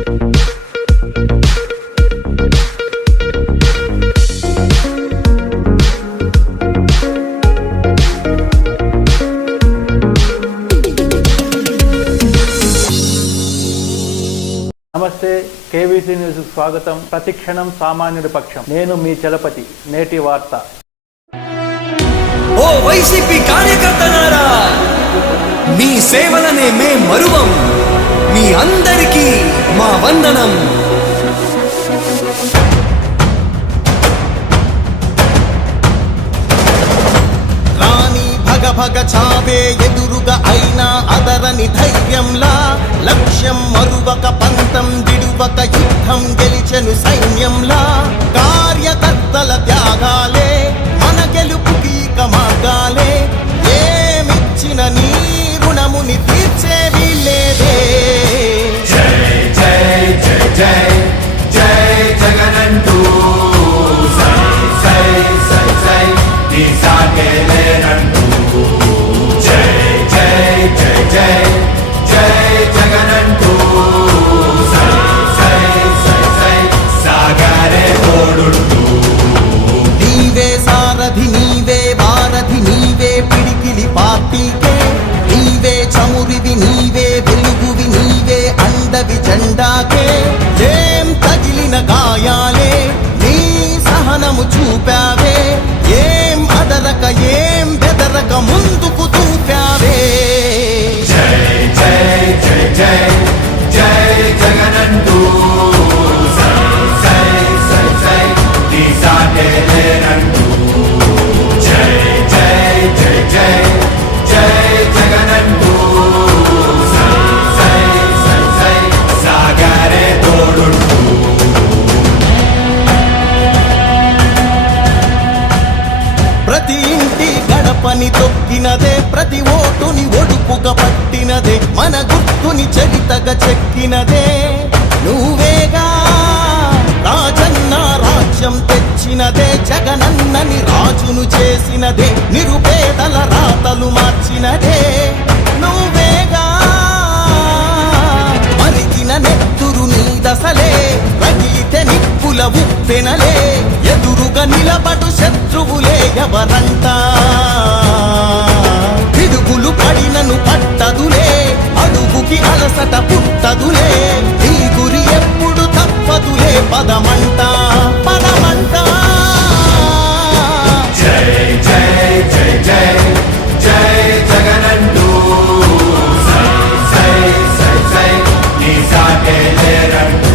నమస్తే, KVC news స్వాగతం. ప్రతిక్షణం సామాన్యుడి పక్షం. నేను మీ చలపతి. నేటి వార్త. ఓ వైసీపీ కార్యకర్తలారా, మీ సేవలనే మే మరువం. మీ అందరికీ మా వందనం. భగ చావే ఎదురుగా అయినా అదరని ధైర్యంలా, లక్ష్యం మరువక పంతం విడువక యుద్ధం గెలిచెను సైన్యంలా. కార్యకర్తల త్యాగాలే మన గెలుపుకి మార్గాలే. ఏమిచ్చిన నీ రుణముని తీర్చేవి లేదే. జై జై జై జై జై జగనంటూ సై సై సై సై నీ సాగే లేనంటూ. జై జై జై జై జై జగనంటూ సై సై సై సై సాగరే తోడుంటూ. నీవే సారథి, నీవే వారధి, నీవే పిడికిలి పార్టీకే. నీవే చమురివి, నీవే వెలుగువి, నీవే అండవి జెండాకే. ఏం తగిలిన గాయాలే నీ సహనము చూపావే. ఏం అదరక ఏం బెదరక ముందుకు దూపావే. జై జై జై జై జై జగనంటూ సై సై సై సై నీ సాటే లేనంటూ. జై జై జై జై జై జగనంటూ సై సై సై సై సాగరే తోడుంటూ. ప్రతి ఇంటి గడపని తొక్కినదే, ప్రతి ఓటుని ఒడుపుగా పట్టినదే, మన గుర్తుని చరితగా చెక్కినదే నువ్వేగా. రాజన్న రాజ్యం తెచ్చినదే, జగనన్నని రాజును చేసినదే, నిరుపేదల రాతలు మార్చినదే నువ్వేగా. మరిగిన నెత్తురు నీ దశలే, రగిలితే నిప్పుల ఉప్పెనలే. ఎదురుగా నిలబడు శత్రువులే ఎవరంట. పిడుగులు పడినను పట్టదులే, అడుగుకి అలసట పుట్టదులే. ఈ గురి ఎప్పుడు తప్పదులే, పదమంట పదమంట. జై జై జై జై జై జగనంటూ సై సై సై సై నీ సాటే లేరంటూ.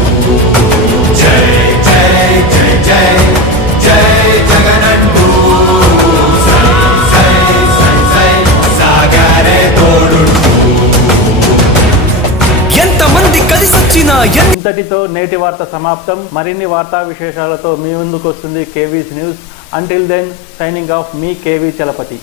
జై జై జై జై జై జగనంటూ సై సై సై సై సాగరే తోడుంటూ. ఎంతమంది కలిసొచ్చినా ఇంతటితో నేటి వార్త సమాప్తం. మరిన్ని వార్తా విశేషాలతో మీ ముందుకు వస్తుంది KVC news. Until then, signing off, మీ కేవీ చలపతి.